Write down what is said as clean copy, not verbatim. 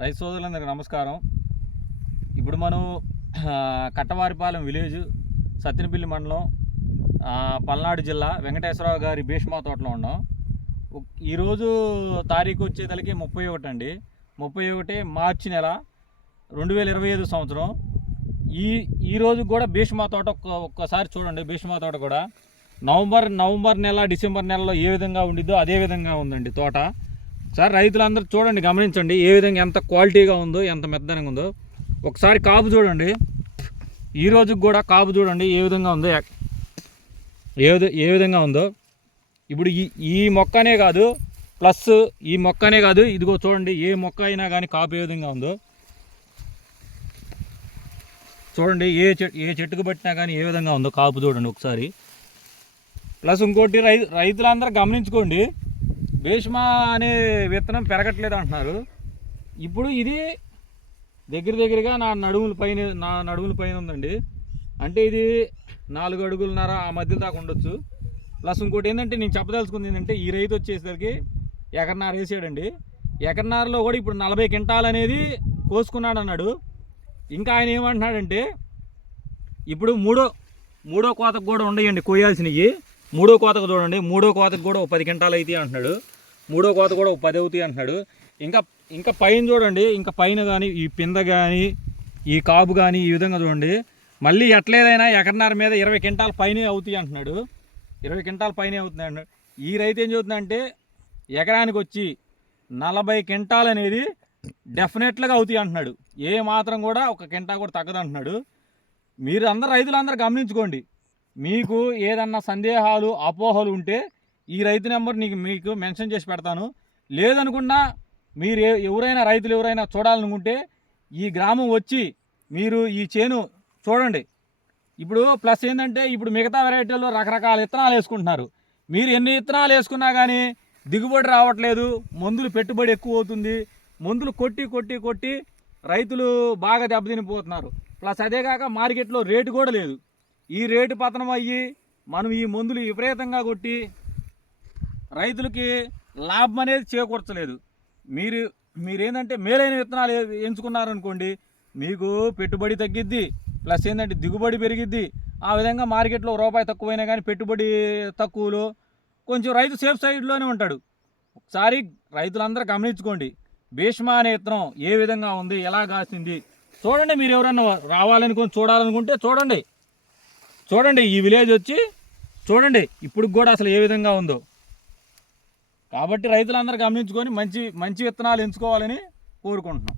రైతు సోదరులందరికీ నమస్కారం. ఇప్పుడు మనం కట్టవారిపాలెం విలేజ్, సత్తెనపల్లి మండలం, పల్నాడు జిల్లా, వెంకటేశ్వరరావు గారి భీష్మా తోటలో ఉన్నాం. ఈరోజు తారీఖు వచ్చేతలకి 31 అండి. 31 మార్చి నెల 2025 సంవత్సరం. ఈరోజు కూడా భీష్మా తోట ఒక్కసారి చూడండి. భీష్మా తోట కూడా నవంబర్ నెల, డిసెంబర్ నెలలో ఏ విధంగా ఉండిద్దో అదే విధంగా ఉందండి తోట. ఒకసారి రైతులందరూ చూడండి, గమనించండి ఏ విధంగా, ఎంత క్వాలిటీగా ఉందో, ఎంత మెత్తనంగా ఉందో. ఒకసారి కాపు చూడండి, ఈ రోజుకి కూడా కాపు చూడండి ఏ విధంగా ఉందో, ఏ విధంగా ఉందో. ఇప్పుడు ఈ మొక్కనే కాదు, ప్లస్ ఈ మొక్కనే కాదు, ఇదిగో చూడండి, ఏ మొక్క అయినా కానీ కాపు ఏ విధంగా ఉందో చూడండి. ఏ చెట్టుకు పట్టినా కానీ ఏ విధంగా ఉందో కాపు చూడండి ఒకసారి. ప్లస్ ఇంకోటి రైతులందరూ గమనించుకోండి, భీష్మా అనే విత్తనం పెరగట్లేదు అంటున్నారు. ఇప్పుడు ఇది దగ్గరగా నా నడుముల పైన ఉందండి. అంటే ఇది 4 అడుగులన్నర ఆ మధ్య దాకా ఉండొచ్చు. ప్లస్ ఇంకోటి ఏంటంటే నేను చెప్పదలుచుకుంది ఏంటంటే, ఈ రైతు వచ్చేసరికి ఎకరన్నర వేసాడండి. ఎకరన్నరలో కూడా ఇప్పుడు 40 క్వింటాల్ అనేది కోసుకున్నాడు అన్నాడు. ఇంకా ఆయన ఏమంటున్నాడంటే, ఇప్పుడు మూడో కోతకు కూడా ఉండయండి కోయాల్సినవి. మూడో కోతకు చూడండి, మూడో కోతకు కూడా 10 క్వింటాలు అవుతాయి అంటున్నాడు. మూడో కోత కూడా 10 అవుతాయి అంటున్నాడు. ఇంకా పైన చూడండి, ఇంకా పైన కానీ ఈ పింద కానీ ఈ కాపు కానీ ఈ విధంగా చూడండి. మళ్ళీ ఎట్లేదైనా ఎకరన్నర మీద 20 క్వింటాల పైనే అవుతాయి అంటున్నాడు. 20 క్వింటాల పైనే అవుతుంది అంటున్నాడు. ఈ రైతు ఏం చెబుతుందంటే, ఎకరానికి వచ్చి 40 క్వింటాల్ అనేది డెఫినెట్గా అవుతాయి అంటున్నాడు. ఏ మాత్రం కూడా 1 క్వింటా కూడా తగ్గదు అంటున్నాడు. మీరు రైతులందరూ గమనించుకోండి. మీకు ఏదన్నా సందేహాలు, అపోహలు ఉంటే ఈ రైతు నెంబర్ మీకు మెన్షన్ చేసి పెడతాను. లేదనుకున్నా మీరు రైతులు ఎవరైనా చూడాలనుకుంటే ఈ గ్రామం వచ్చి మీరు ఈ చేను చూడండి. ఇప్పుడు ప్లస్ ఏంటంటే, ఇప్పుడు మిగతా వెరైటీల్లో రకరకాల విత్తనాలు వేసుకుంటున్నారు. మీరు ఎన్ని విత్తనాలు వేసుకున్నా కానీ దిగుబడి రావట్లేదు, మందులు పెట్టుబడి ఎక్కువ అవుతుంది. మందులు కొట్టి రైతులు బాగా దెబ్బతినిపోతున్నారు. ప్లస్ అదే కాక మార్కెట్లో రేటు కూడా లేదు. ఈ రేటు పతనం అయ్యి మనం ఈ మందులు విపరీతంగా కొట్టి రైతులకి లాభం అనేది చేకూర్చలేదు. మీరేంటంటే మేలైన విత్తనాలు ఎంచుకున్నారనుకోండి, మీకు పెట్టుబడి తగ్గిద్ది, ప్లస్ ఏంటంటే దిగుబడి పెరిగిద్ది. ఆ విధంగా మార్కెట్లో రూపాయి తక్కువైనా కానీ పెట్టుబడి తక్కువలో కొంచెం రైతు సేఫ్ సైడ్లోనే ఉంటాడు. ఒకసారి రైతులందరూ గమనించుకోండి, భీష్మా అనే విత్తనం ఏ విధంగా ఉంది, ఎలా కాసింది చూడండి. మీరు ఎవరన్నా రావాలనుకొని చూడాలనుకుంటే చూడండి ఈ విలేజ్ వచ్చి చూడండి ఇప్పుడు కూడా అసలు ఏ విధంగా ఉందో. కాబట్టి రైతులందరూ గమనించుకొని మంచి విత్తనాలు ఎంచుకోవాలని కోరుకుంటున్నాం.